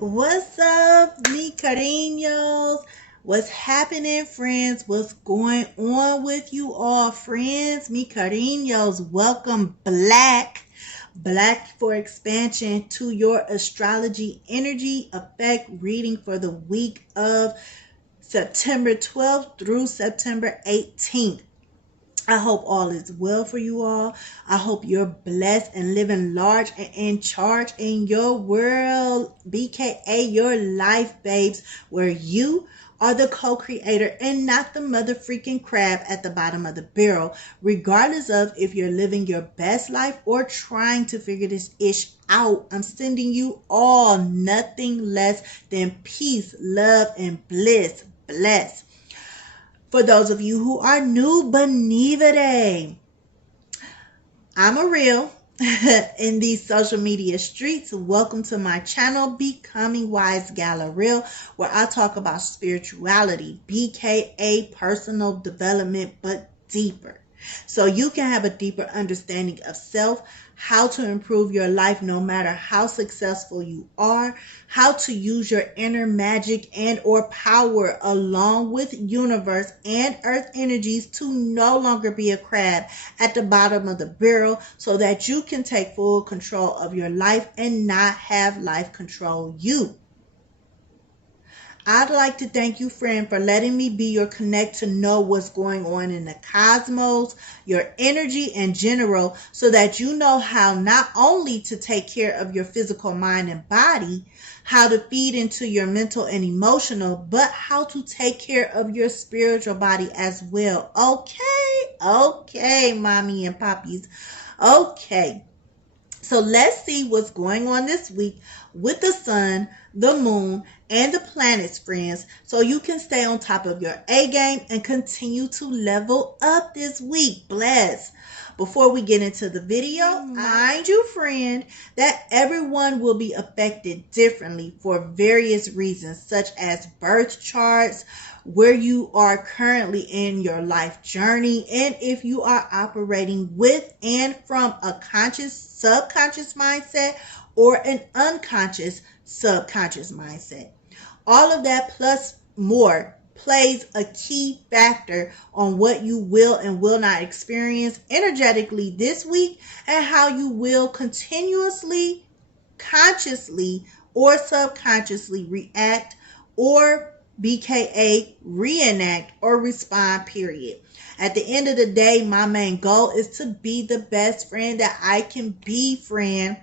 What's up, mi cariños? What's happening, friends? What's going on with you all, friends? Mi cariños, welcome Black for expansion to your astrology energy effect reading for the week of September 12th through September 18th. I hope all is well for you all. I hope you're blessed and living large and in charge in your world. B.K.A, your life, babes, where you are the co-creator and not the mother freaking crab at the bottom of the barrel, regardless of if you're living your best life or trying to figure this ish out. I'm sending you all nothing less than peace, love, and bliss. Bless. For those of you who are new, Benivide. I'm Areayl in these social media streets. Welcome to my channel, Becoming Wise Gal Areayl, where I talk about spirituality, B.K.A, personal development, but deeper. So you can have a deeper understanding of self, how to improve your life no matter how successful you are, how to use your inner magic and or power along with universe and earth energies to no longer be a crab at the bottom of the barrel so that you can take full control of your life and not have life control you. I'd like to thank you, friend, for letting me be your connect to know what's going on in the cosmos, your energy in general, so that you know how not only to take care of your physical mind and body, how to feed into your mental and emotional, but how to take care of your spiritual body as well. Okay, mommy and poppies. Okay. So let's see what's going on this week with the sun, the moon, and the planets, friends, so you can stay on top of your A game and continue to level up this week. Bless. Before we get into the video, mind you, friend, that everyone will be affected differently for various reasons, such as birth charts, where you are currently in your life journey, and if you are operating with and from a conscious subconscious mindset or an unconscious subconscious mindset. All of that plus more plays a key factor on what you will and will not experience energetically this week and how you will continuously, consciously, or subconsciously react or B.K.A reenact or respond, period. At the end of the day, my main goal is to be the best friend that I can be, friend,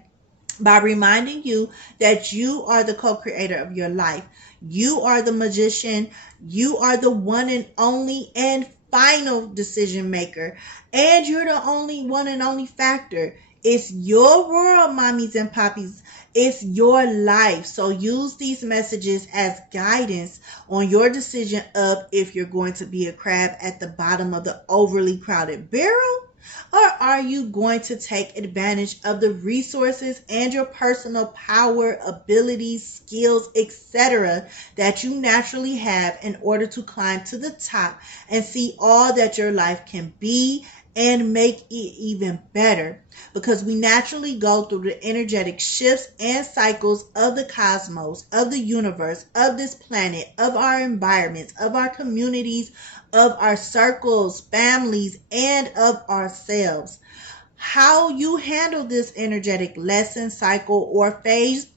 by reminding you that you are the co-creator of your life. You are the magician. You are the one and only and final decision maker. And you're the only one and only factor. It's your world, mommies and poppies. It's your life. So use these messages as guidance on your decision of if you're going to be a crab at the bottom of the overly crowded barrel, or are you going to take advantage of the resources and your personal power, abilities, skills, etc. that you naturally have in order to climb to the top and see all that your life can be and make it even better? Because we naturally go through the energetic shifts and cycles of the cosmos, of the universe, of this planet, of our environments, of our communities, of our circles, families, and of ourselves. How you handle this energetic lesson, cycle, or phase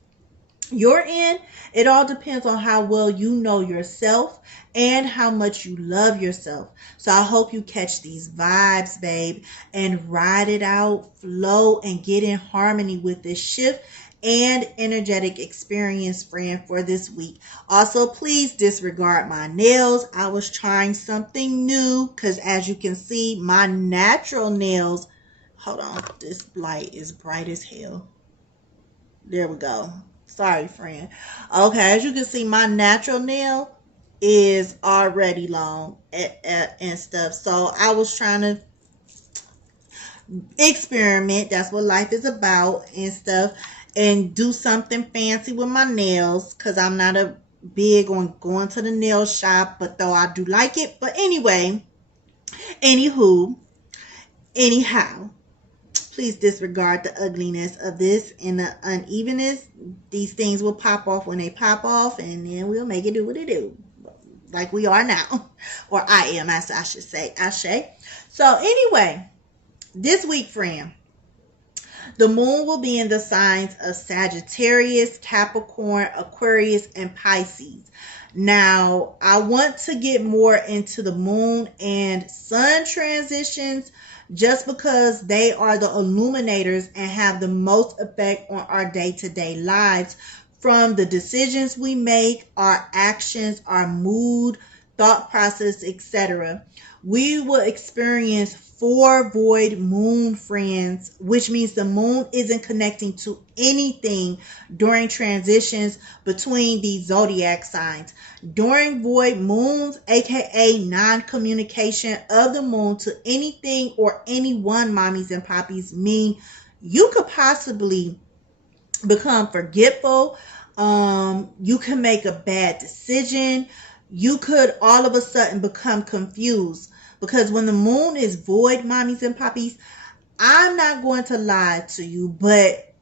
you're in, it all depends on how well you know yourself and how much you love yourself. So I hope you catch these vibes, babe, and ride it out, flow, and get in harmony with this shift and energetic experience, friend, for this week. Also, please disregard my nails. I was trying something new because, as you can see, my natural nails, hold on, this light is bright as hell. There we go. Sorry, friend. Okay, as you can see, my natural nail is already long and stuff. So I was trying to experiment. That's what life is about and stuff. And do something fancy with my nails, because I'm not a big on going to the nail shop, but though I do like it. But anyway, anyhow, Please disregard the ugliness of this and the unevenness. These things will pop off when they pop off, and then we'll make it do what it do, like we are now. Or I am, as I should say. Ashe. So anyway, this week, friend, the moon will be in the signs of Sagittarius, Capricorn, Aquarius, and Pisces. Now, I want to get more into the moon and sun transitions just because they are the illuminators and have the most effect on our day-to-day lives, from the decisions we make, our actions, our mood, thought process, etc. We will experience 4 void moon, friends, which means the moon isn't connecting to anything during transitions between these zodiac signs. During void moons, aka non-communication of the moon to anything or anyone, mommies and poppies, mean you could possibly become forgetful. You can make a bad decision. You could all of a sudden become confused. Because when the moon is void, mommies and poppies, I'm not going to lie to you, but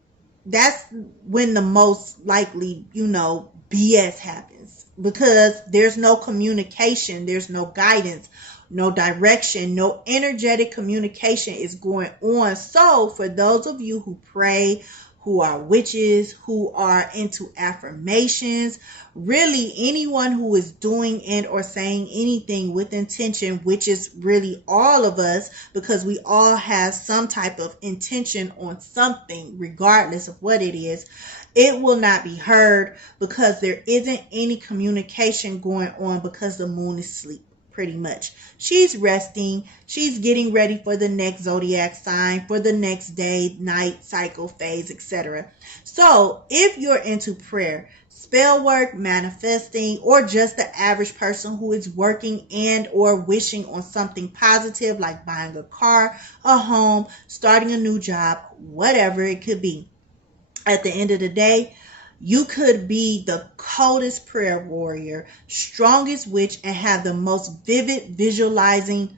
that's when the most likely, BS happens. Because there's no communication, there's no guidance, no direction, no energetic communication is going on. So for those of you who pray, who are witches, who are into affirmations, really anyone who is doing and or saying anything with intention, which is really all of us, because we all have some type of intention on something, regardless of what it is, it will not be heard because there isn't any communication going on, because the moon is asleep. Pretty much. She's resting. She's getting ready for the next zodiac sign, for the next day, night, cycle, phase, etc. So if you're into prayer, spell work, manifesting, or just the average person who is working and or wishing on something positive, like buying a car, a home, starting a new job, whatever it could be, at the end of the day, you could be the coldest prayer warrior, strongest witch, and have the most vivid visualizing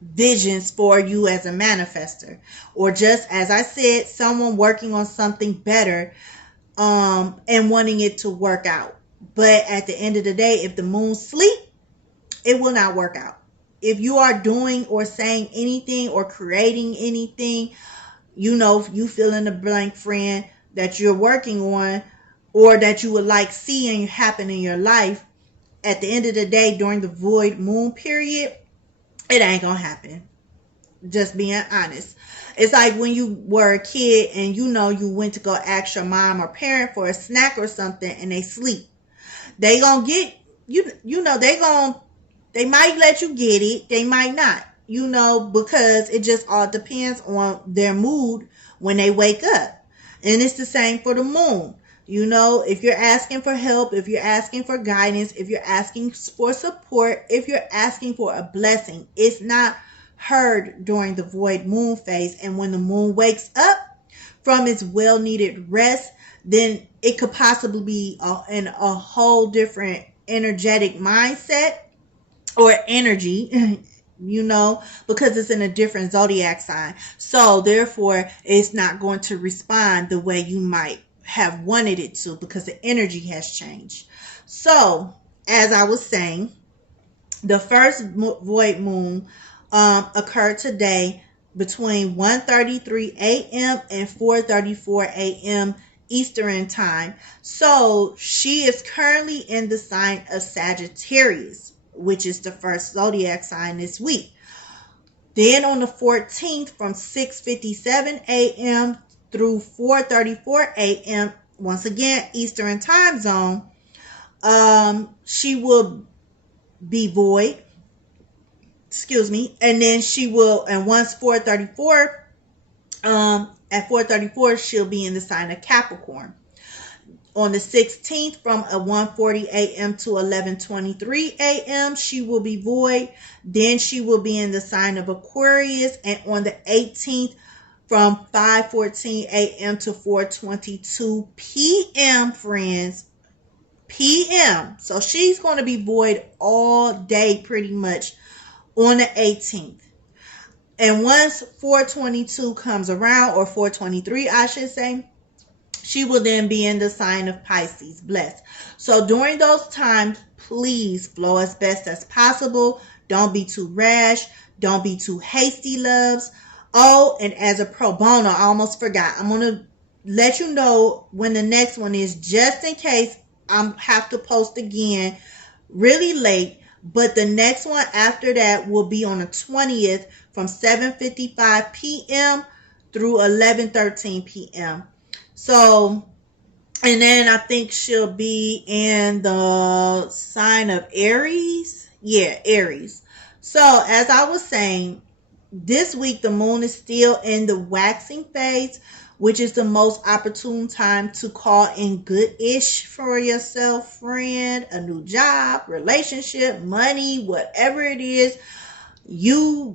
visions for you as a manifester. Or just, as I said, someone working on something better and wanting it to work out. But at the end of the day, if the moon sleep, it will not work out. If you are doing or saying anything or creating anything, you fill in the blank, friend, that you're working on, or that you would like seeing happen in your life, at the end of the day, during the void moon period, it ain't gonna happen. Just being honest. It's like when you were a kid and you went to go ask your mom or parent for a snack or something and they sleep. They gonna get, they might let you get it. They might not, because it just all depends on their mood when they wake up. And it's the same for the moon. If you're asking for help, if you're asking for guidance, if you're asking for support, if you're asking for a blessing, it's not heard during the void moon phase. And when the moon wakes up from its well-needed rest, then it could possibly be in a whole different energetic mindset or energy, because it's in a different zodiac sign. So therefore, it's not going to respond the way you might have wanted it to, because the energy has changed. So as I was saying, the first void moon occurred today between 1:33 a.m. and 4:34 a.m. Eastern time. So she is currently in the sign of Sagittarius, which is the first zodiac sign this week. Then on the 14th, from 6:57 a.m. through 4:34 a.m., once again Eastern time zone, she will be void. And then she will, and once 4:34, at 4:34, she'll be in the sign of Capricorn. On the 16th, from 1:40 a.m. to 11:23 a.m., she will be void. Then she will be in the sign of Aquarius. And on the 18th, from 5:14 a.m. to 4:22 p.m., friends, p.m. So she's going to be void all day pretty much on the 18th. And once 422 comes around, or 423, I should say, she will then be in the sign of Pisces, blessed. So during those times, please flow as best as possible. Don't be too rash. Don't be too hasty, loves. Oh, and as a pro bono, I almost forgot. I'm going to let you know when the next one is, just in case I have to post again really late. But the next one after that will be on the 20th from 7:55 p.m. through 11:13 p.m. So, and then I think she'll be in the sign of Aries. Yeah, Aries. So, as I was saying, this week the moon is still in the waxing phase, which is the most opportune time to call in good-ish for yourself, friend, a new job, relationship, money, whatever it is you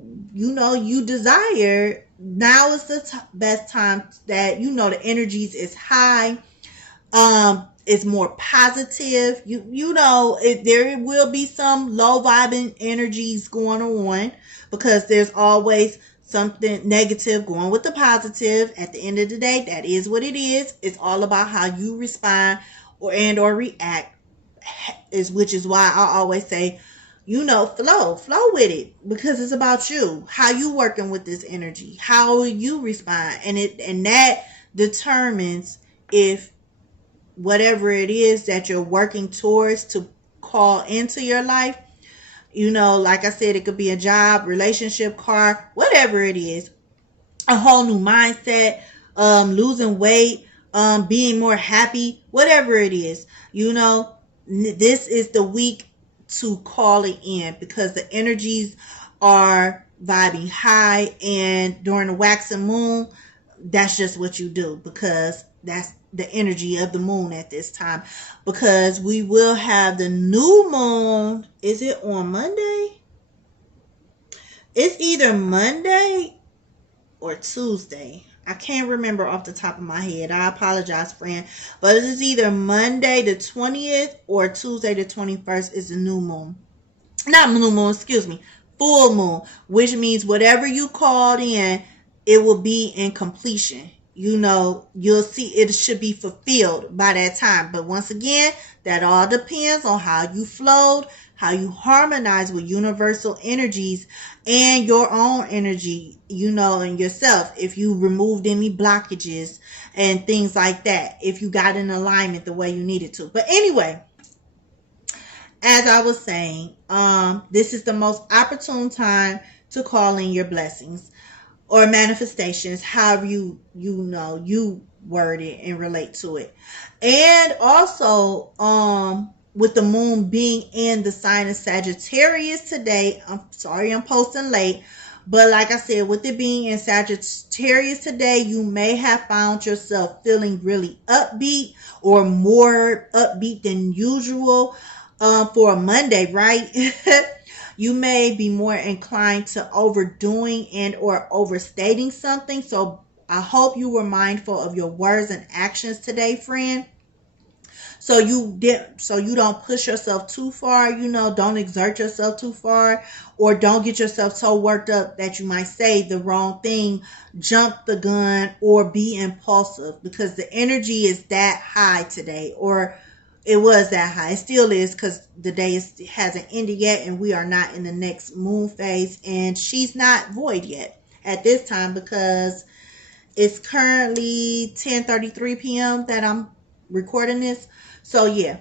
desire. Now is the best time that the energies is high. It's more positive. There will be some low vibing energies going on, because there's always something negative going with the positive. At the end of the day, that is what it is. It's all about how you respond or react, which is why I always say, flow with it, because it's about you, how you working with this energy, how you respond, and that determines if whatever it is that you're working towards to call into your life, like I said, it could be a job, relationship, car, whatever it is, a whole new mindset, losing weight, being more happy, whatever it is, this is the week to call it in, because the energies are vibing high. And during the waxing moon, that's just what you do, because that's the energy of the moon at this time. Because we will have the new moon. Is it on Monday? It's either Monday or Tuesday. I can't remember off the top of my head. I apologize, friend. But it is either Monday the 20th or Tuesday the 21st is the new moon. Not new moon, excuse me. Full moon. Which means whatever you called in, it will be in completion. You'll see it should be fulfilled by that time. But once again, that all depends on how you flowed, how you harmonize with universal energies and your own energy, and yourself. If you removed any blockages and things like that, if you got in alignment the way you needed to. But anyway, as I was saying, this is the most opportune time to call in your blessings or manifestations, however you word it and relate to it. And also, with the moon being in the sign of Sagittarius today, I'm sorry I'm posting late, but like I said, with it being in Sagittarius today, you may have found yourself feeling really upbeat, or more upbeat than usual for a Monday, right? You may be more inclined to overdoing and or overstating something. So I hope you were mindful of your words and actions today, friend. So you don't push yourself too far, don't exert yourself too far, or don't get yourself so worked up that you might say the wrong thing, jump the gun, or be impulsive, because the energy is that high today, or it was that high. It still is, because the day hasn't ended yet, and we are not in the next moon phase, and she's not void yet at this time, because it's currently 10:33 p.m. that I'm recording this. So yeah.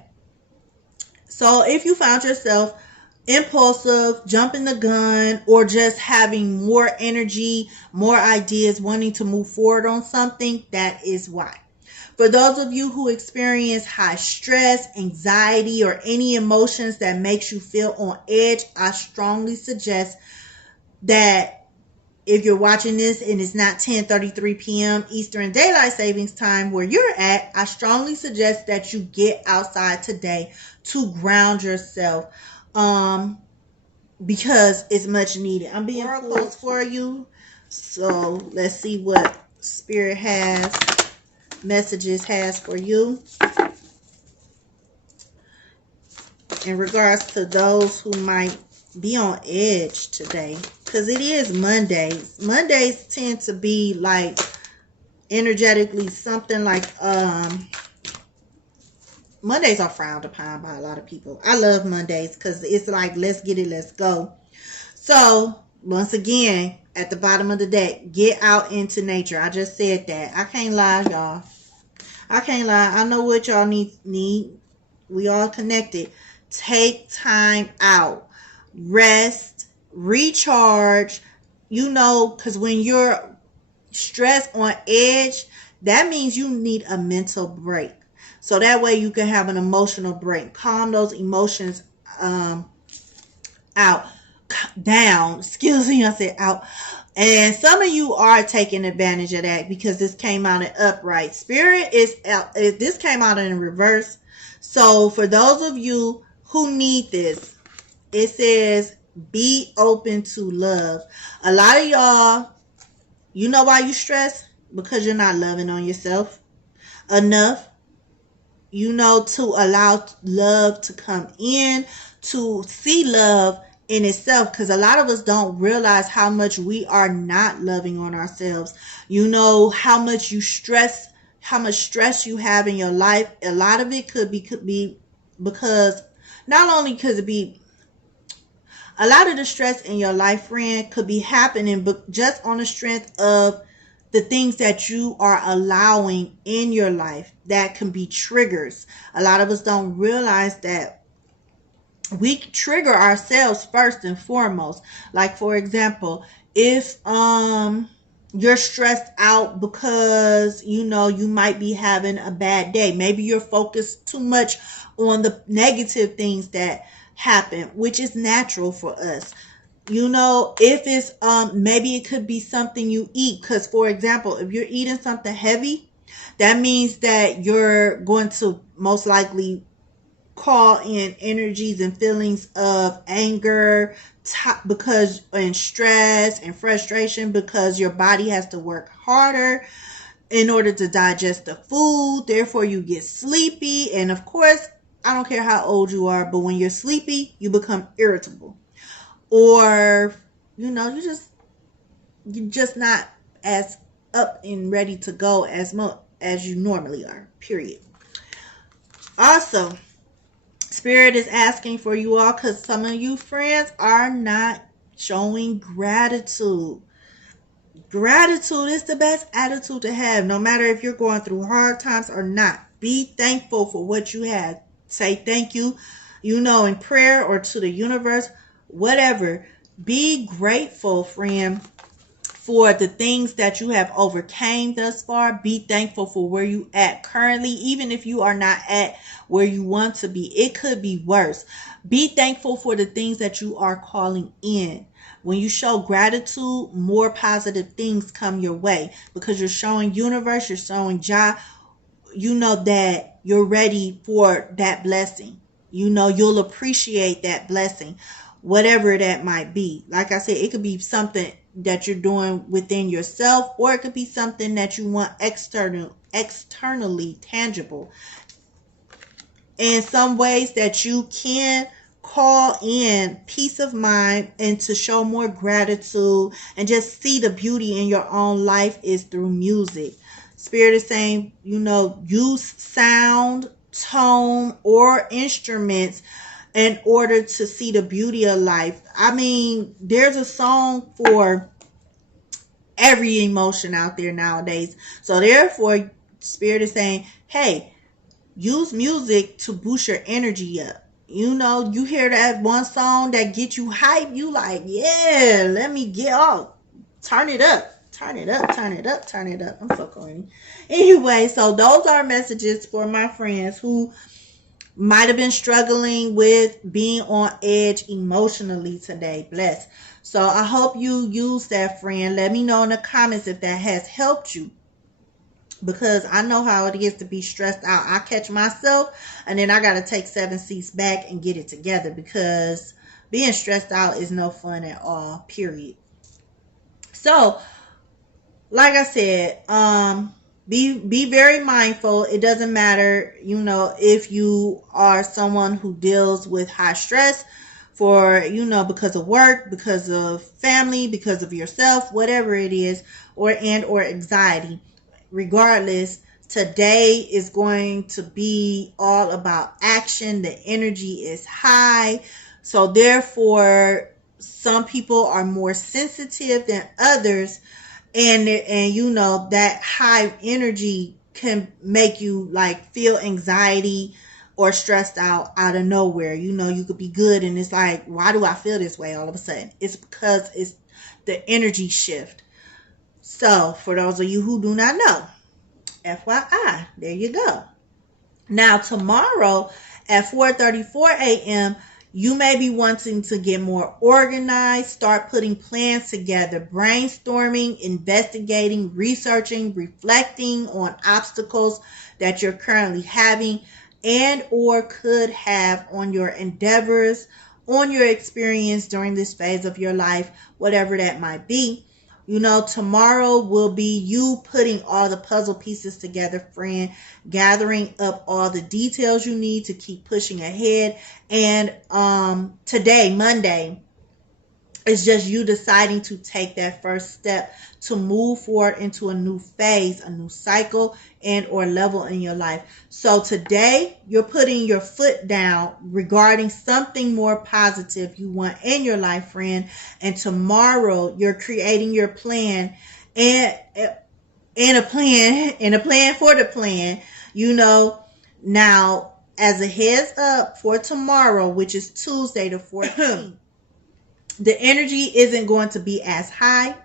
So if you found yourself impulsive, jumping the gun, or just having more energy, more ideas, wanting to move forward on something, that is why. For those of you who experience high stress, anxiety, or any emotions that makes you feel on edge, I strongly suggest that if you're watching this and it's not 10:33 p.m. Eastern Daylight Savings Time where you're at, I strongly suggest that you get outside today to ground yourself, because it's much needed. I'm being pulled for you. So let's see what Spirit messages has for you in regards to those who might be on edge today. because it is Mondays. Mondays tend to be like energetically something like Mondays are frowned upon by a lot of people. I love Mondays because it's like, let's get it, let's go. So once again, at the bottom of the deck, get out into nature. I just said that. I can't lie, y'all. I can't lie. I know what y'all need. We all connected. Take time out. Rest. Recharge. You know, because when you're stressed, on edge, that means you need a mental break. So that way you can have an emotional break. Calm those emotions out. Down. Excuse me, I said out. And some of you are taking advantage of that because this came out in upright. Spirit is out. This came out in reverse. So for those of you who need this, it says be open to love. A lot of y'all, you know why you stress? Because you're not loving on yourself enough. You know, to allow love to come in, to see love in itself, because a lot of us don't realize how much we are not loving on ourselves. You know how much you stress, how much stress you have in your life. A lot of it could be because not only could it be a lot of the stress in your life, friend, could be happening, but just on the strength of the things that you are allowing in your life that can be triggers. A lot of us don't realize that we trigger ourselves first and foremost. Like, for example, if you're stressed out because you know you might be having a bad day, maybe you're focused too much on the negative things that happen, which is natural for us. You know, if it's maybe it could be something you eat, because for example, if you're eating something heavy, that means that you're going to most likely call in energies and feelings of anger, because and stress and frustration, because your body has to work harder in order to digest the food. Therefore you get sleepy, and of course, I don't care how old you are, but when you're sleepy, you become irritable, or you know, you're just not as up and ready to go as much as you normally are, period. Also, Spirit is asking for you all, because some of you friends are not showing gratitude. Gratitude is the best attitude to have, no matter if you're going through hard times or not. Be thankful for what you have. Say thank you, you know, in prayer or to the universe, whatever. Be grateful, friend, for the things that you have overcame thus far. Be thankful for where you at currently, even if you are not at where you want to be. It could be worse. Be thankful for the things that you are calling in. When you show gratitude, more positive things come your way, because you're showing universe, you're showing Jah, you know, that you're ready for that blessing. You know, you'll appreciate that blessing, whatever that might be. Like I said, it could be something that you're doing within yourself, or it could be something that you want externally tangible. In some ways that you can call in peace of mind and to show more gratitude and just see the beauty in your own life is through music. Spirit is saying, you know, use sound, tone, or instruments in order to see the beauty of life. I mean, there's a song for every emotion out there nowadays. So therefore, Spirit is saying, hey, use music to boost your energy up. You know, you hear that one song that gets you hype, you like, yeah, let me get off. Turn it up. Turn it up, turn it up, turn it up. I'm so corny. Anyway, so those are messages for my friends who might have been struggling with being on edge emotionally today. Bless. So I hope you use that, friend. Let me know in the comments if that has helped you, because I know how it is to be stressed out. I catch myself and then I got to take 7 seats back and get it together, because being stressed out is no fun at all, period. So like I said, be very mindful. It doesn't matter, you know, if you are someone who deals with high stress, for, because of work, because of family, because of yourself, whatever it is, or anxiety. Regardless, today is going to be all about action. The energy is high. So therefore, some people are more sensitive than others, and that high energy can make you like feel anxiety or stressed out of nowhere. You could be good and it's like, why do I feel this way all of a sudden? It's because it's the energy shift. So for those of you who do not know, FYI, there you go. Now tomorrow at 4:34 a.m., you may be wanting to get more organized, start putting plans together, brainstorming, investigating, researching, reflecting on obstacles that you're currently having and or could have on your endeavors, on your experience during this phase of your life, whatever that might be. Tomorrow will be you putting all the puzzle pieces together, friend, gathering up all the details you need to keep pushing ahead. And today, Monday, it's just you deciding to take that first step to move forward into a new phase, a new cycle, and or level in your life. So today, you're putting your foot down regarding something more positive you want in your life, friend. And tomorrow, you're creating your plan and a plan for the plan. Now, as a heads up for tomorrow, which is Tuesday the 14th, the energy isn't going to be as high.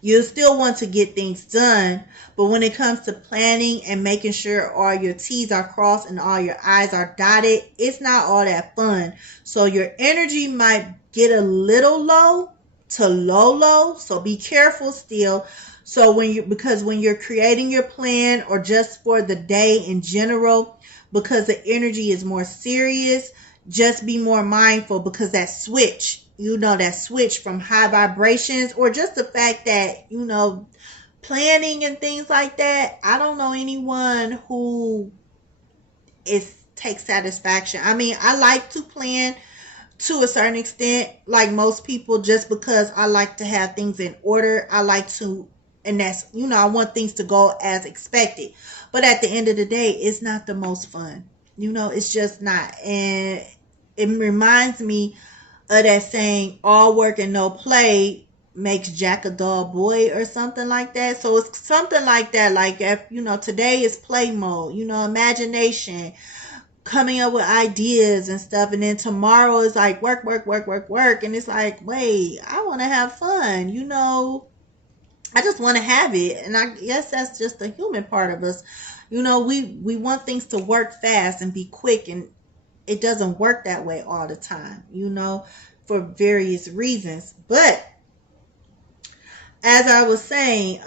You'll still want to get things done, but when it comes to planning and making sure all your T's are crossed and all your I's are dotted, it's not all that fun. So your energy might get a little low to low, so be careful still. So because when you're creating your plan or just for the day in general, because the energy is more serious, just be more mindful, because that switch from high vibrations, or just the fact that, planning and things like that. I don't know anyone who takes satisfaction. I mean, I like to plan to a certain extent, like most people, just because I like to have things in order. And that's, I want things to go as expected. But at the end of the day, it's not the most fun. It's just not. And it reminds me of that saying, all work and no play makes Jack a dull boy, or something like that. So it's something like that. Like, if, today is play mode, imagination, coming up with ideas and stuff. And then tomorrow is like work. And it's like, wait, I want to have fun. I just want to have it. And I guess that's just the human part of us. We want things to work fast and be quick, and it doesn't work that way all the time, for various reasons. But as I was saying,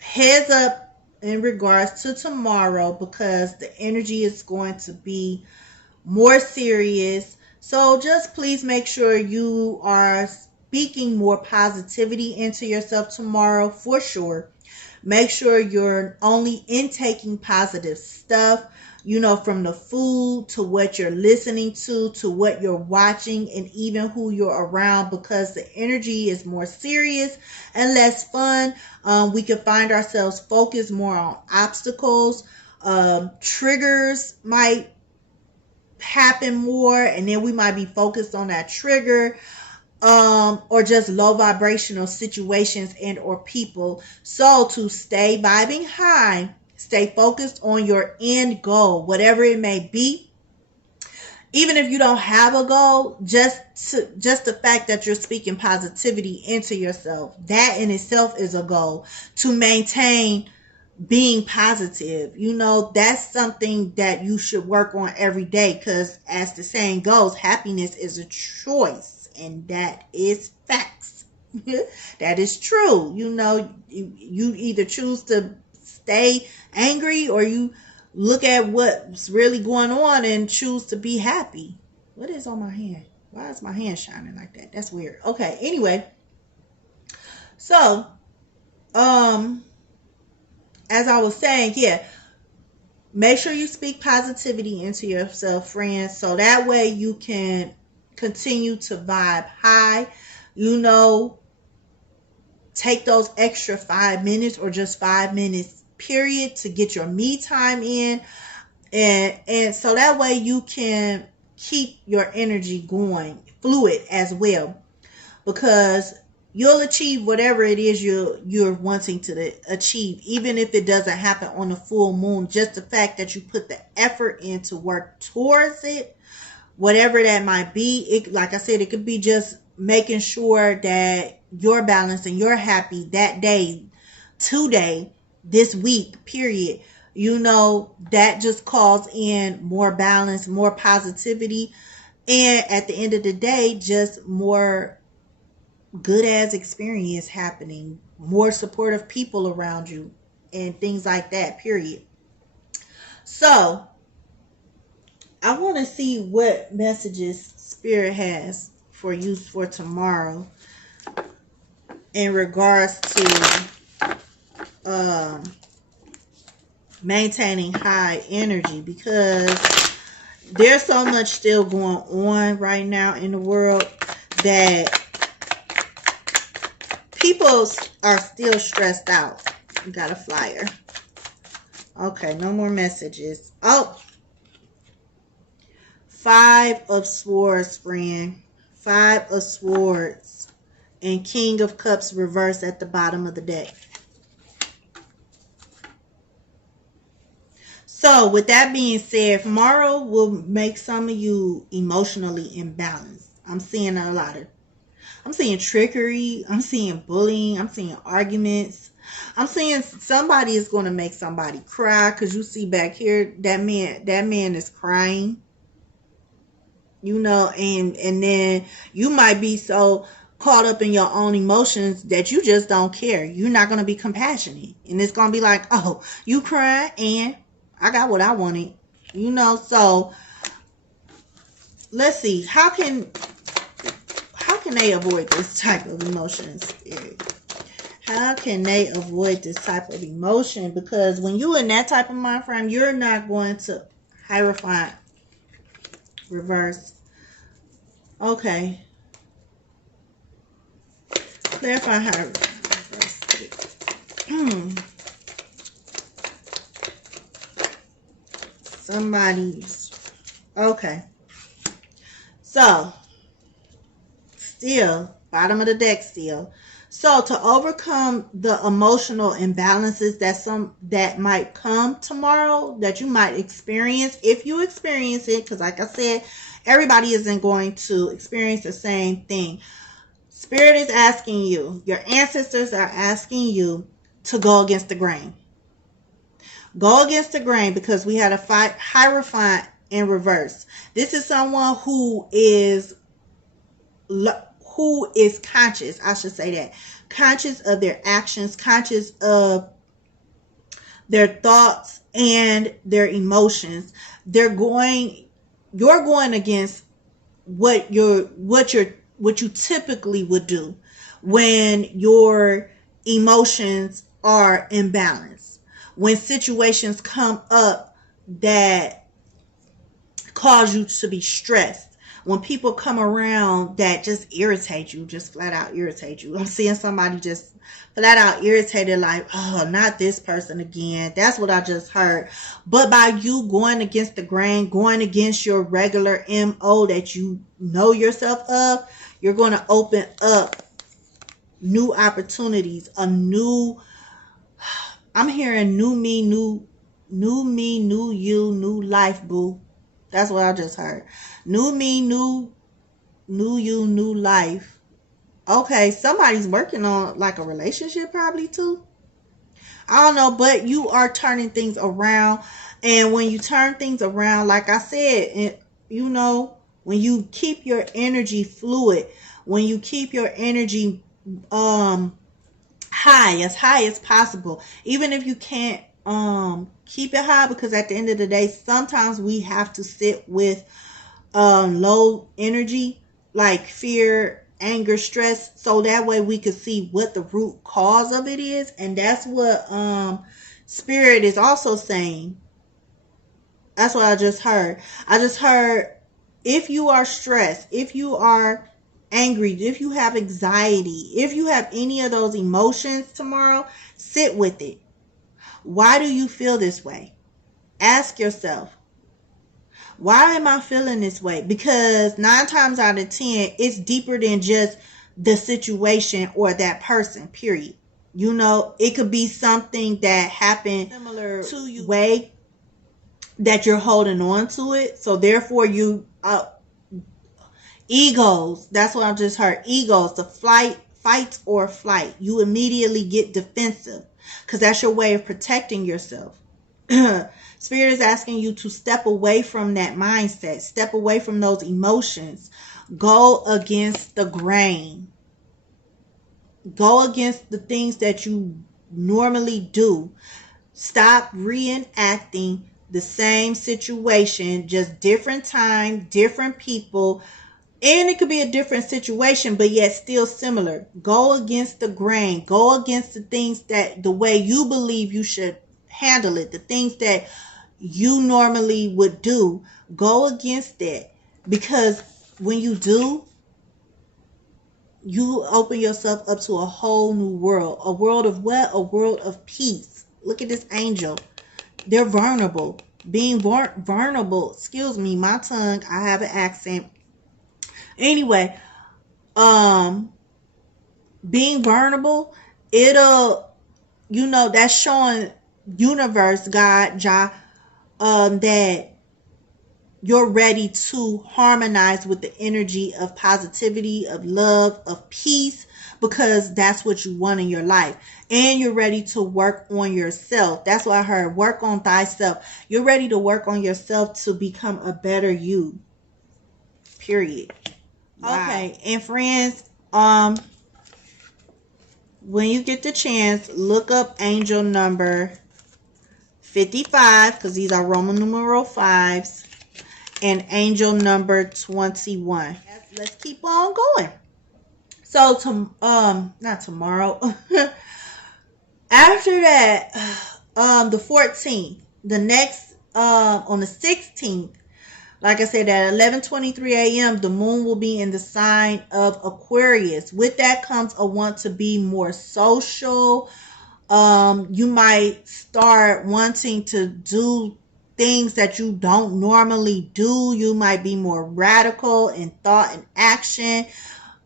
heads up in regards to tomorrow, because the energy is going to be more serious. So just please make sure you are speaking more positivity into yourself tomorrow, for sure. Make sure you're only intaking positive stuff, from the food to what you're listening to what you're watching, and even who you're around, because the energy is more serious and less fun. We can find ourselves focused more on obstacles. Triggers might happen more, and then we might be focused on that trigger. Or just low vibrational situations and or people. So to stay vibing high, stay focused on your end goal, whatever it may be. Even if you don't have a goal, just the fact that you're speaking positivity into yourself, that in itself is a goal. To maintain being positive, that's something that you should work on every day, because as the saying goes, happiness is a choice. And that is facts. That is true. You either choose to stay angry, or you look at what's really going on and choose to be happy. What is on my hand? Why is my hand shining like that? That's weird. Okay, anyway. So, as I was saying, make sure you speak positivity into yourself, friends, so that way you can continue to vibe high. You know, take those extra 5 minutes or just 5 minutes period to get your me time in, and so that way you can keep your energy going fluid as well, because you'll achieve whatever it is you're wanting to achieve, even if it doesn't happen on the full moon. Just the fact that you put the effort in to work towards it, whatever that might be. It, like I said, it could be just making sure that you're balanced and you're happy that day, today, this week, period. You know, that just calls in more balance, more positivity, and at the end of the day, just more good as experience happening, more supportive people around you, and things like that, period. So I want to see what messages Spirit has for you for tomorrow in regards to maintaining high energy, because there's so much still going on right now in the world that people are still stressed out. We got a flyer. Okay, no more messages. Oh, 5 of Swords, friend. 5 of Swords and King of Cups reversed at the bottom of the deck. So with that being said, tomorrow will make some of you emotionally imbalanced. I'm seeing I'm seeing trickery. I'm seeing bullying. I'm seeing arguments. I'm seeing somebody is going to make somebody cry, because you see back here that man is crying. You know, and then you might be so caught up in your own emotions that you just don't care. You're not going to be compassionate, and it's going to be like, oh, you crying and I got what I wanted. You know, so let's see, how can they avoid this type of emotion, Spirit? How can they avoid this type of emotion? Because when you're in that type of mind frame, you're not going to Hierophant reverse. Okay. Clarify Hierophant reverse. Somebody's okay. So still bottom of the deck still. So to overcome the emotional imbalances that might come tomorrow, that you might experience, if you experience it, because like I said, everybody isn't going to experience the same thing. Spirit is asking you, your ancestors are asking you to go against the grain. Go against the grain, because we had a Hierophant in reverse. This is someone who is conscious, I should say that, conscious of their actions, conscious of their thoughts and their emotions. You're going against what you typically would do when your emotions are imbalanced, when situations come up that cause you to be stressed, when people come around that just irritate you, just flat out irritate you. I'm seeing somebody just flat out irritated, like, oh, not this person again. That's what I just heard. But by you going against the grain, going against your regular MO that you know yourself of, you're going to open up new opportunities, I'm hearing new me, new you, new life, boo. That's what I just heard. New me, new you, new life. Okay, somebody's working on like a relationship probably too. I don't know, but you are turning things around. And when you turn things around, like I said, you know, when you keep your energy fluid, when you keep your energy high as possible, even if you can't keep it high, because at the end of the day, sometimes we have to sit with low energy, like fear, anger, stress, so that way we can see what the root cause of it is. And that's what Spirit is also saying. That's what I just heard. I just heard If you are stressed, if you are angry, if you have anxiety, if you have any of those emotions tomorrow, sit with it. Why do you feel this way? Ask yourself, why am I feeling this way? Because 9 times out of 10, it's deeper than just the situation or that person, period. You know, it could be something that happened similar to you way that you're holding on to it. So therefore you egos, that's what I just heard. Egos, the fight or flight. You immediately get defensive because that's your way of protecting yourself. Spirit is asking you to step away from that mindset, step away from those emotions, go against the grain, go against the things that you normally do. Stop reenacting the same situation, just different time, different people. And it could be a different situation, but yet still similar. Go against the grain. Go against the things that the way you believe you should handle it. The things that you normally would do. Go against that. Because when you do, you open yourself up to a whole new world. A world of what? A world of peace. Look at this angel. They're vulnerable. Being vulnerable. Excuse me, my tongue. I have an accent. Anyway, being vulnerable, it'll, you know, that's showing universe, God, Jah, that you're ready to harmonize with the energy of positivity, of love, of peace, because that's what you want in your life. And you're ready to work on yourself. That's what I heard. Work on thyself. You're ready to work on yourself to become a better you. Period. Wow. Okay, and friends, when you get the chance, look up angel number 55, because these are Roman numeral 5s, and angel number 21. Let's keep on going. So, not tomorrow. After that, the 14th, the next, on the 16th, like I said, at 11:23 a.m., the moon will be in the sign of Aquarius. With that comes a want to be more social. You might start wanting to do things that you don't normally do. You might be more radical in thought and action.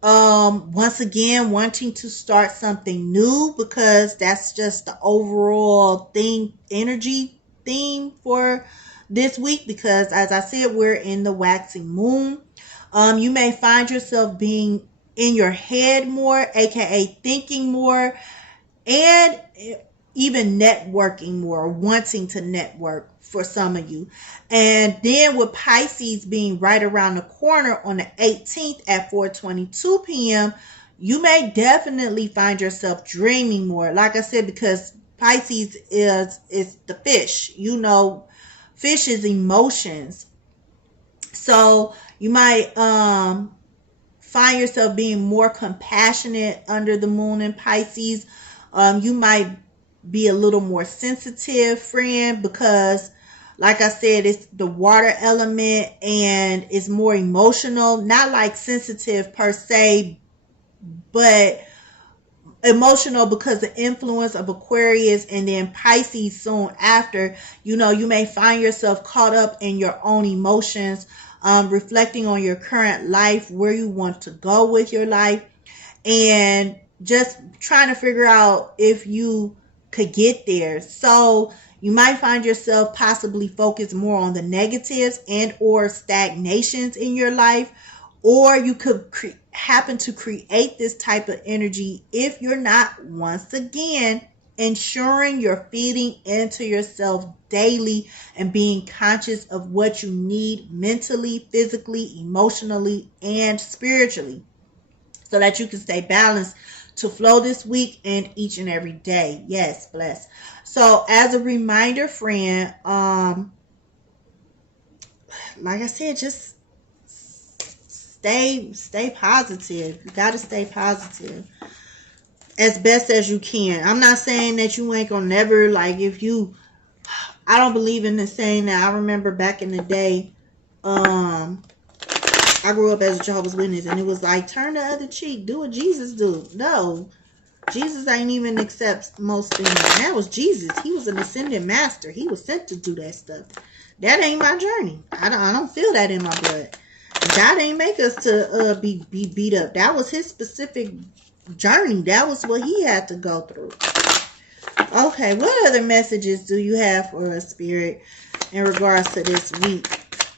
Once again, wanting to start something new, because that's just the overall energy theme for this week, because as I said, we're in the waxing moon. You may find yourself being in your head more, aka thinking more, and even networking more, wanting to network for some of you. And then with Pisces being right around the corner on the 18th at 4:22 p.m., you may definitely find yourself dreaming more. Like I said, because Pisces is the fish, you know. Fish is emotions. So you might find yourself being more compassionate under the moon in Pisces. You might be a little more sensitive, friend, because like I said, it's the water element and it's more emotional. Not like sensitive per se, but emotional because the influence of Aquarius and then Pisces soon after. You know, you may find yourself caught up in your own emotions, reflecting on your current life, where you want to go with your life, and just trying to figure out if you could get there. So you might find yourself possibly focused more on the negatives and or stagnations in your life, or you could happen to create this type of energy if you're not, once again, ensuring you're feeding into yourself daily and being conscious of what you need mentally, physically, emotionally, and spiritually, so that you can stay balanced to flow this week and each and every day. Yes, bless. So as a reminder, friend, like I said, just stay positive. You got to stay positive as best as you can. I'm not saying that you ain't gonna never, like, if you, I don't believe in the saying that. I remember back in the day, I grew up as a Jehovah's Witness, and it was like, turn the other cheek, do what Jesus do. No, Jesus ain't even accept most things. That was Jesus. He was an ascended master. He was sent to do that stuff. That ain't my journey. I don't feel that in my blood. God ain't make us to be beat up. That was his specific journey. That was what he had to go through. Okay, what other messages do you have for us, Spirit, in regards to this week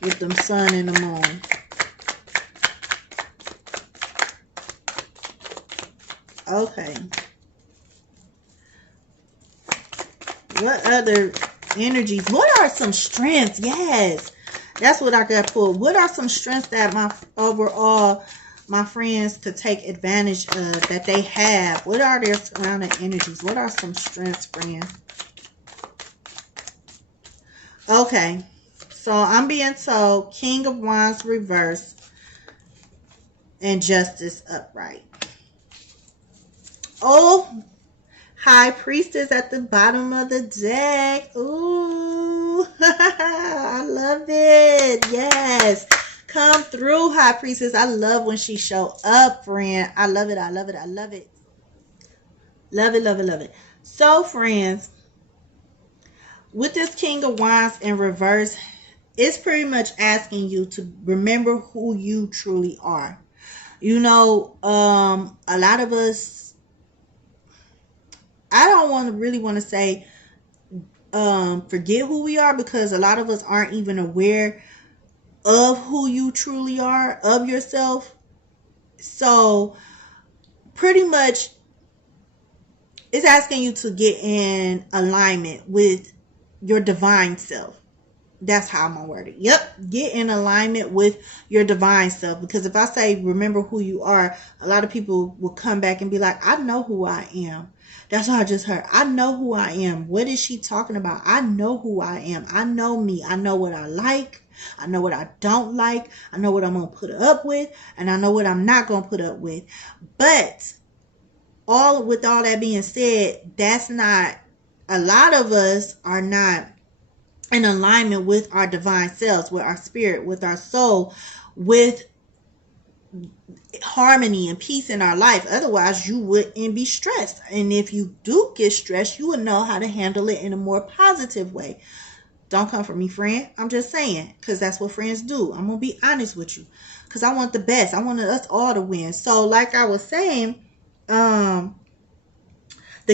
with them sun and the moon? Okay. What other energies? What are some strengths? Yes. That's what I got pulled. What are some strengths that my friends could take advantage of, that they have? What are their surrounding energies? What are some strengths, friend? Okay. So I'm being told King of Wands reverse and Justice upright. Oh, High Priestess at the bottom of the deck. Ooh, I love it. Yes. Come through, High Priestess. I love when she show up, friend. I love it. I love it. I love it. Love it, love it, love it. So, friends, with this King of Wands in reverse, it's pretty much asking you to remember who you truly are. You know, a lot of us, I don't really want to say forget who we are, because a lot of us aren't even aware of who you truly are, of yourself. So pretty much it's asking you to get in alignment with your divine self. That's how I'm gonna word it. Yep, get in alignment with your divine self. Because if I say remember who you are, a lot of people will come back and be like, I know who I am. That's what I just heard. I know who I am. What is she talking about? I know who I am. I know me. I know what I like. I know what I don't like. I know what I'm going to put up with. And I know what I'm not going to put up with. But with all that being said, that's not, a lot of us are not in alignment with our divine selves, with our spirit, with our soul, with harmony and peace in our life. Otherwise you wouldn't be stressed, and if you do get stressed, you would know how to handle it in a more positive way. Don't come for me, friend. I'm just saying, because that's what friends do. I'm gonna be honest with you, because I want the best. I want us all to win. So like I was saying, the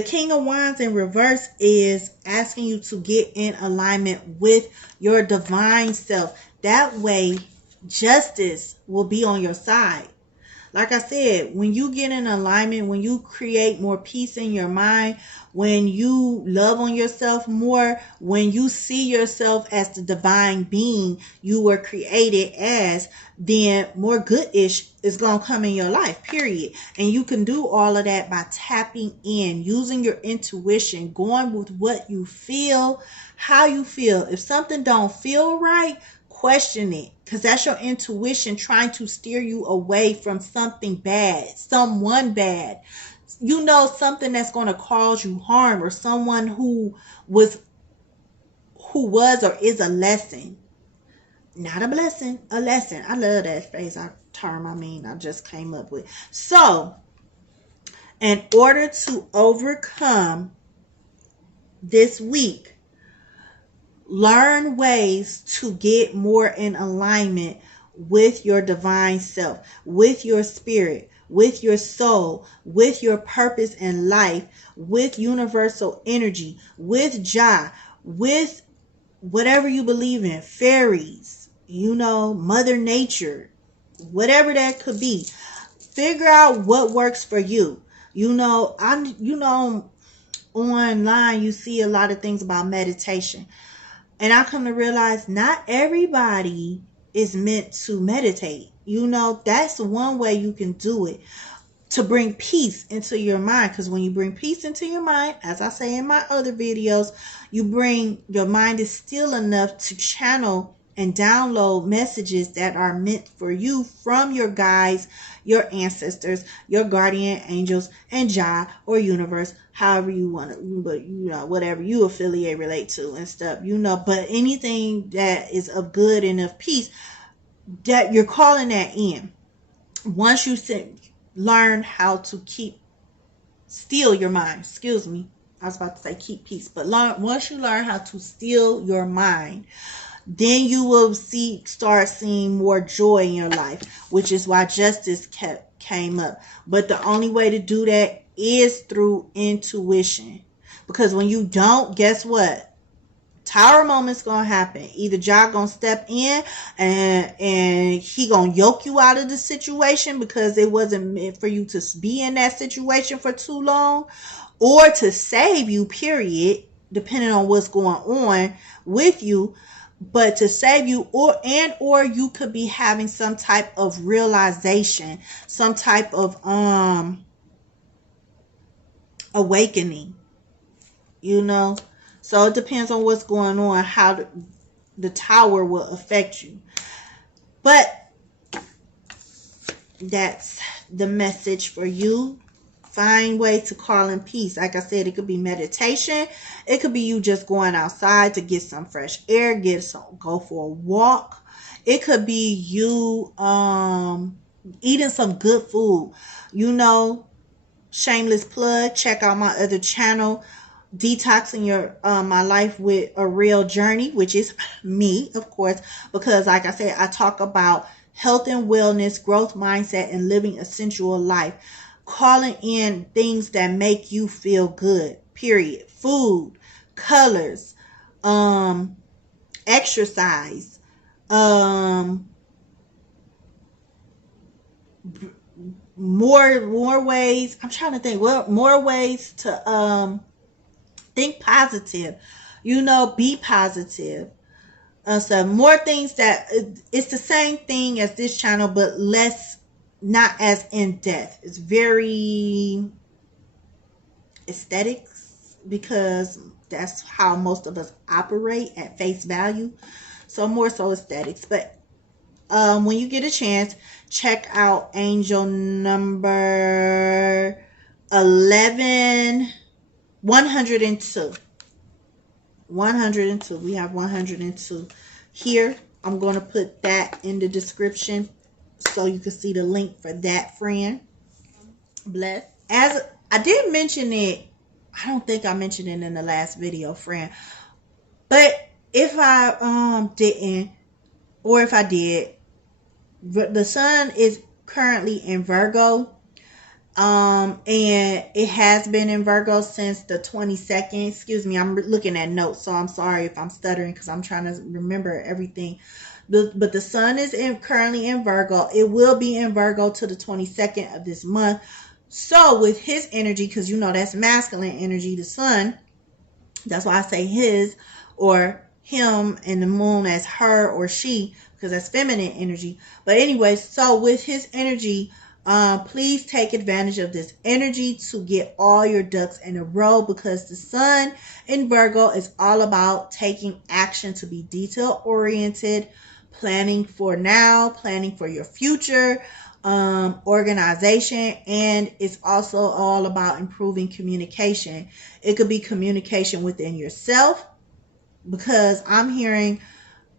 King of Wands in reverse is asking you to get in alignment with your divine self. That way justice will be on your side. Like I said, when you get in alignment, when you create more peace in your mind, when you love on yourself more, when you see yourself as the divine being you were created as, then more good-ish is going to come in your life, period. And you can do all of that by tapping in, using your intuition, going with what you feel, how you feel. If something don't feel right, question it, because that's your intuition trying to steer you away from something bad, someone bad, you know, something that's going to cause you harm, or someone who was or is a lesson, not a blessing, a lesson. I love that phrase, term I just came up with. So in order to overcome this week, learn ways to get more in alignment with your divine self, with your spirit, with your soul, with your purpose in life, with universal energy, with Jah, with whatever you believe in, fairies, you know, Mother Nature, whatever that could be. Figure out what works for you. Online you see a lot of things about meditation. And I come to realize not everybody is meant to meditate. You know, that's one way you can do it, to bring peace into your mind. Because when you bring peace into your mind, as I say in my other videos, your mind is still enough to channel and download messages that are meant for you from your guides, your ancestors, your guardian angels, and Jah or universe, however you want to, but you know, whatever you affiliate, relate to and stuff, you know. But anything that is of good and of peace, that you're calling that in. Once you learn how to steal your mind. Excuse me. I was about to say keep peace, but once you learn how to steal your mind, then you will start seeing more joy in your life, which is why justice came up. But the only way to do that is through intuition. Because when you don't, guess what? Tower moment's gonna happen. Either Jah gonna step in and he gonna yoke you out of the situation because it wasn't meant for you to be in that situation for too long, or to save you, period, depending on what's going on with you. But to save you, or you could be having some type of realization, some type of awakening, you know. So it depends on what's going on, how the tower will affect you. But that's the message for you. Find ways to call in peace. Like I said, it could be meditation. It could be you just going outside to get some fresh air, go for a walk. It could be you eating some good food. You know, shameless plug, check out my other channel, Detoxing my life with Areayl Journey, which is me, of course, because like I said, I talk about health and wellness, growth mindset, and living a sensual life. Calling in things that make you feel good, period. Food, colors, exercise, more ways. I'm trying to think what more ways to think positive, you know, be positive. So more things that it's the same thing as this channel, but less, not as in depth. It's very aesthetics because that's how most of us operate at face value. So more so aesthetics. But when you get a chance, check out angel number 102. 102. We have 102 here. I'm going to put that in the description so you can see the link for that, friend. Bless. As I did mention it, I don't think I mentioned it in the last video, friend. But if I didn't, or if I did, the sun is currently in Virgo. And it has been in Virgo since the 22nd. Excuse me, I'm looking at notes, so I'm sorry if I'm stuttering because I'm trying to remember everything. But the sun is currently in Virgo. It will be in Virgo to the 22nd of this month. So with his energy, because you know that's masculine energy, the sun, that's why I say his or him, and the moon as her or she, because that's feminine energy. But anyway, so with his energy, please take advantage of this energy to get all your ducks in a row, because the sun in Virgo is all about taking action, to be detail oriented, planning for now, planning for your future, organization, and it's also all about improving communication. It could be communication within yourself, because I'm hearing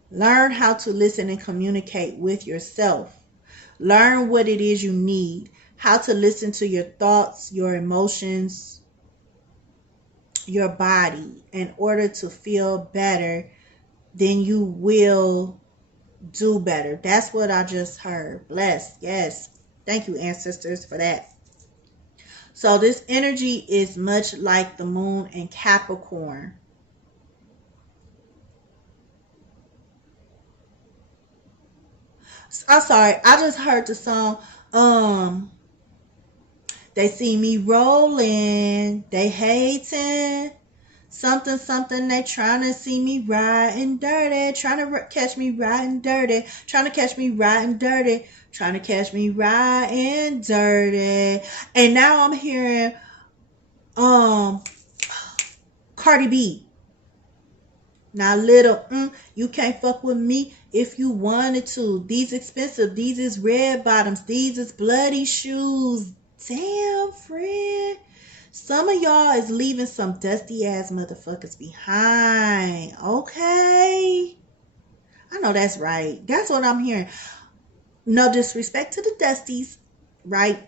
learn how to listen and communicate with yourself. Learn what it is you need, how to listen to your thoughts, your emotions, your body, in order to feel better. Then you will do better. That's what I just heard. Bless. Yes. Thank you, ancestors, for that. So this energy is much like the moon in Capricorn. I'm sorry, I just heard the song, they see me rolling, they hating, something, something, they trying to see me riding dirty, trying to catch me riding dirty, trying to catch me riding dirty, trying to catch me riding dirty. And now I'm hearing, Cardi B. Now little, you can't fuck with me if you wanted to. These expensive, these is red bottoms, these is bloody shoes. Damn, friend. Some of y'all is leaving some dusty ass motherfuckers behind. Okay. I know that's right. That's what I'm hearing. No disrespect to the Dusties, right?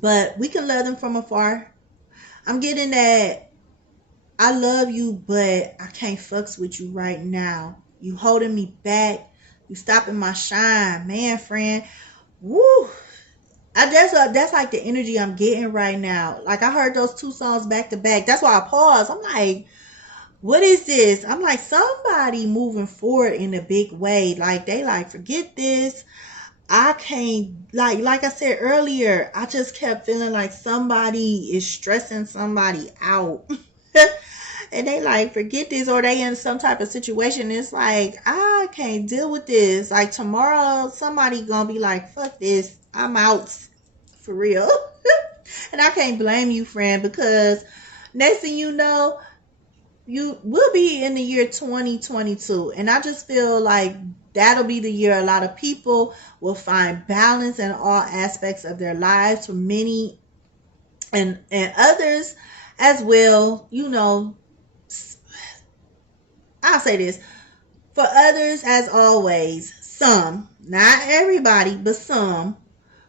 But we can love them from afar. I'm getting that I love you, but I can't fucks with you right now. You holding me back. You stopping my shine, man, friend. Woo. That's like the energy I'm getting right now. Like I heard those two songs back to back. That's why I paused. I'm like, what is this? I'm like, somebody moving forward in a big way. Like they like, forget this. I can't like I said earlier, I just kept feeling like somebody is stressing somebody out. And they like, forget this, or they in some type of situation. It's like, I can't deal with this. Like tomorrow somebody gonna be like, fuck this, I'm out, for real. And I can't blame you, friend, because next thing you know, you will be in the year 2022. And I just feel like that'll be the year a lot of people will find balance in all aspects of their lives. For many and others as well, I'll say this. For others, as always, some, not everybody, but some,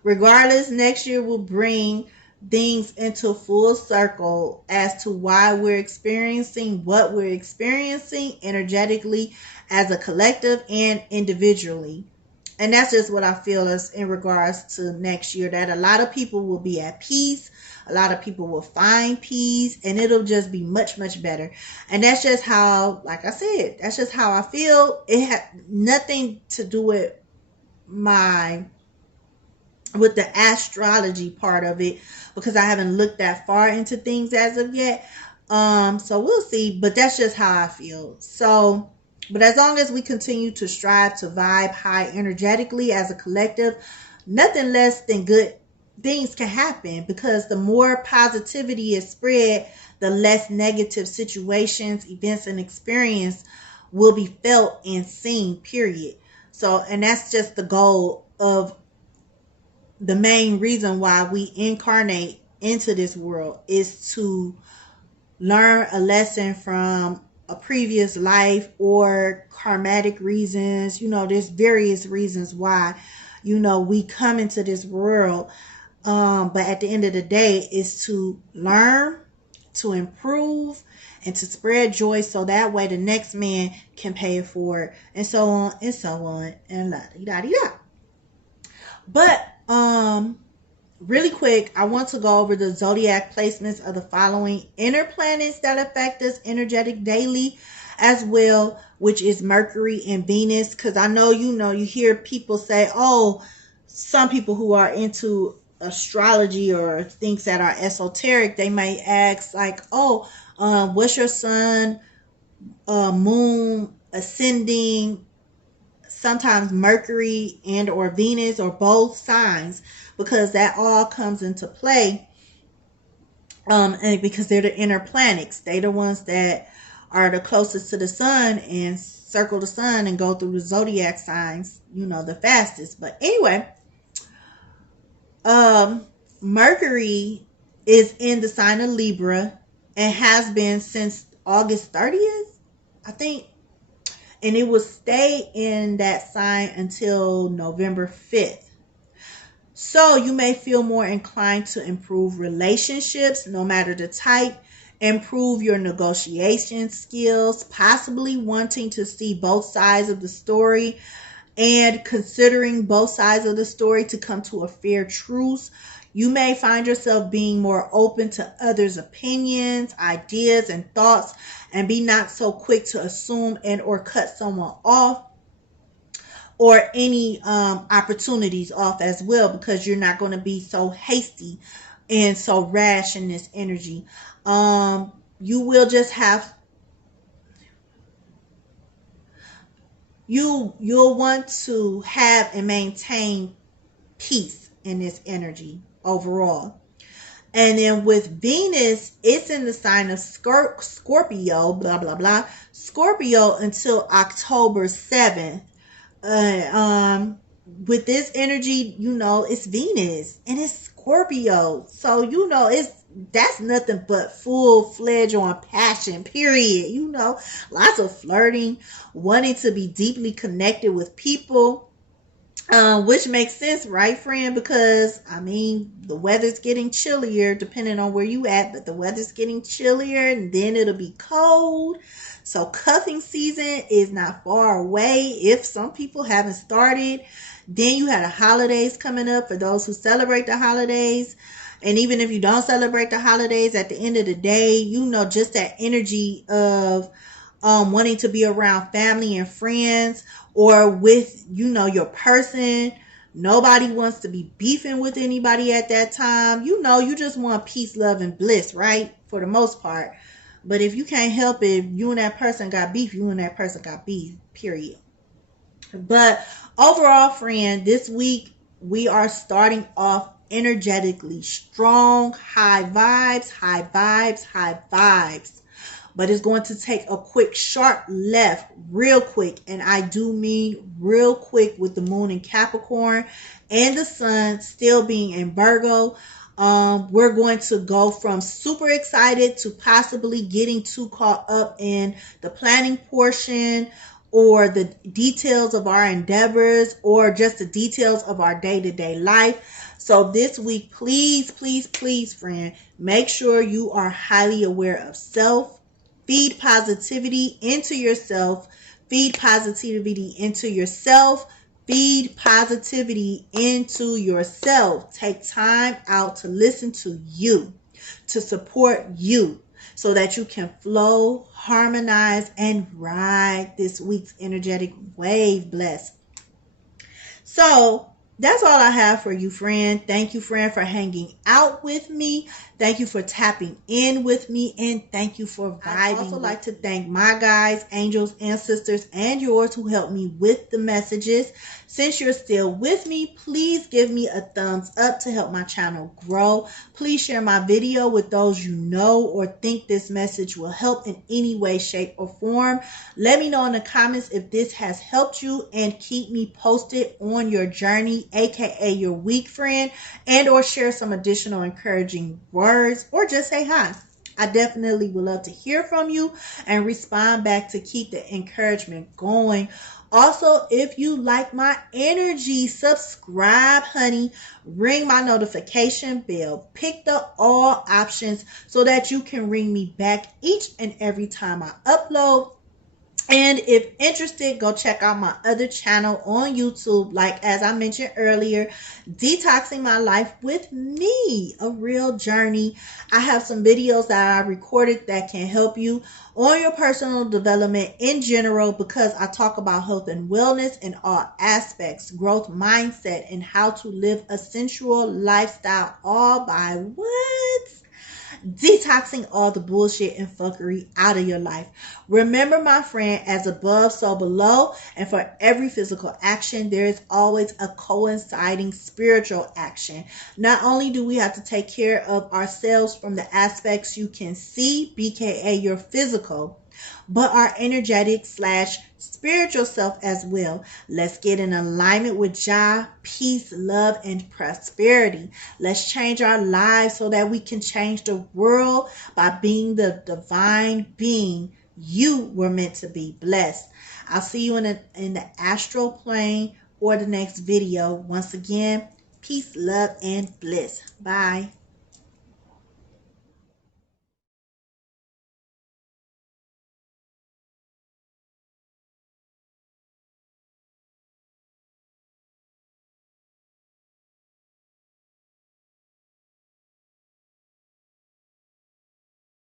regardless, next year will bring things into full circle as to why we're experiencing what we're experiencing energetically as a collective and individually. And that's just what I feel is in regards to next year, that a lot of people will be at peace. A lot of people will find peace, and it'll just be much, much better. And that's just how, like I said, that's just how I feel. It had nothing to do with the astrology part of it, because I haven't looked that far into things as of yet. So we'll see, but that's just how I feel. So, but as long as we continue to strive to vibe high energetically as a collective, nothing less than good things can happen, because the more positivity is spread, the less negative situations, events, and experience will be felt and seen, period. So, and that's just the goal of the main reason why we incarnate into this world, is to learn a lesson from a previous life or karmatic reasons. There's various reasons why, we come into this world. But at the end of the day, is to learn, to improve, and to spread joy, so that way the next man can pay it forward, and so on and so on, and la da da da. But really quick, I want to go over the zodiac placements of the following inner planets that affect us energetic daily as well, which is Mercury and Venus. Because I know you hear people say, oh, some people who are into astrology or things that are esoteric, they may ask like, oh, what's your sun, moon, ascending, sometimes Mercury and or Venus, or both signs, because that all comes into play. And because they're the inner planets, they're the ones that are the closest to the sun and circle the sun and go through the zodiac signs, the fastest. But anyway, Mercury is in the sign of Libra and has been since August 30th, I think. And it will stay in that sign until November 5th. So you may feel more inclined to improve relationships, no matter the type, improve your negotiation skills, possibly wanting to see both sides of the story and considering both sides of the story to come to a fair truce. You may find yourself being more open to others' opinions, ideas, and thoughts, and be not so quick to assume and or cut someone off, or any opportunities off as well, because you're not going to be so hasty and so rash in this energy. You will just have, you'll want to have and maintain peace in this energy overall. And then with Venus, it's in the sign of Scorpio, blah blah blah, Scorpio, until October 7th. With this energy, it's Venus and it's Scorpio, so that's nothing but full-fledged on passion, period. Lots of flirting, wanting to be deeply connected with people, Which makes sense, right, friend? Because I mean, the weather's getting chillier depending on where you at, but the weather's getting chillier and then it'll be cold. So cuffing season is not far away if some people haven't started. Then you had the holidays coming up for those who celebrate the holidays. And even if you don't celebrate the holidays, at the end of the day, you know, just that energy of wanting to be around family and friends, or with, you know, your person. Nobody wants to be beefing with anybody at that time. You know, you just want peace, love, and bliss, right? For the most part. But if you can't help it, if you and that person got beef, you and that person got beef, period. But overall, friend, this week we are starting off energetically strong, high vibes, high vibes, high vibes. But it's going to take a quick sharp left real quick, and I do mean real quick, with the moon in Capricorn and the sun still being in Virgo. We're going to go from super excited to possibly getting too caught up in the planning portion or the details of our endeavors or just the details of our day-to-day life. So this week, please, please, please, friend, make sure you are highly aware of self. Feed positivity into yourself. Feed positivity into yourself. Feed positivity into yourself. Take time out to listen to you, to support you, so that you can flow, harmonize, and ride this week's energetic wave. Bless. So that's all I have for you, friend. Thank you, friend, for hanging out with me. Thank you for tapping in with me, and thank you for vibing. I'd also like to thank my guides, angels, ancestors, and yours who helped me with the messages. Since you're still with me, please give me a thumbs up to help my channel grow. Please share my video with those you know or think this message will help in any way, shape, or form. Let me know in the comments if this has helped you, and keep me posted on your journey, aka your week, friend, and or share some additional encouraging words, or just say hi. I definitely would love to hear from you and respond back to keep the encouragement going. Also, if you like my energy, subscribe, honey. Ring my notification bell. Pick the all options so that you can ring me back each and every time I upload. And if interested, go check out my other channel on YouTube, like as I mentioned earlier, Detoxing My Life with Me, Areayl Journey. I have some videos that I recorded that can help you on your personal development in general, because I talk about health and wellness in all aspects, growth mindset, and how to live a sensual lifestyle, all by what? Detoxing all the bullshit and fuckery out of your life. Remember, my friend, as above, so below, and for every physical action, there is always a coinciding spiritual action. Not only do we have to take care of ourselves from the aspects you can see, B.K.A. your physical, but our energetic / spiritual self as well. Let's get in alignment with Jah, peace, love, and prosperity. Let's change our lives so that we can change the world by being the divine being you were meant to be. Blessed. I'll see you in the astral plane or the next video. Once again, peace, love, and bliss. Bye.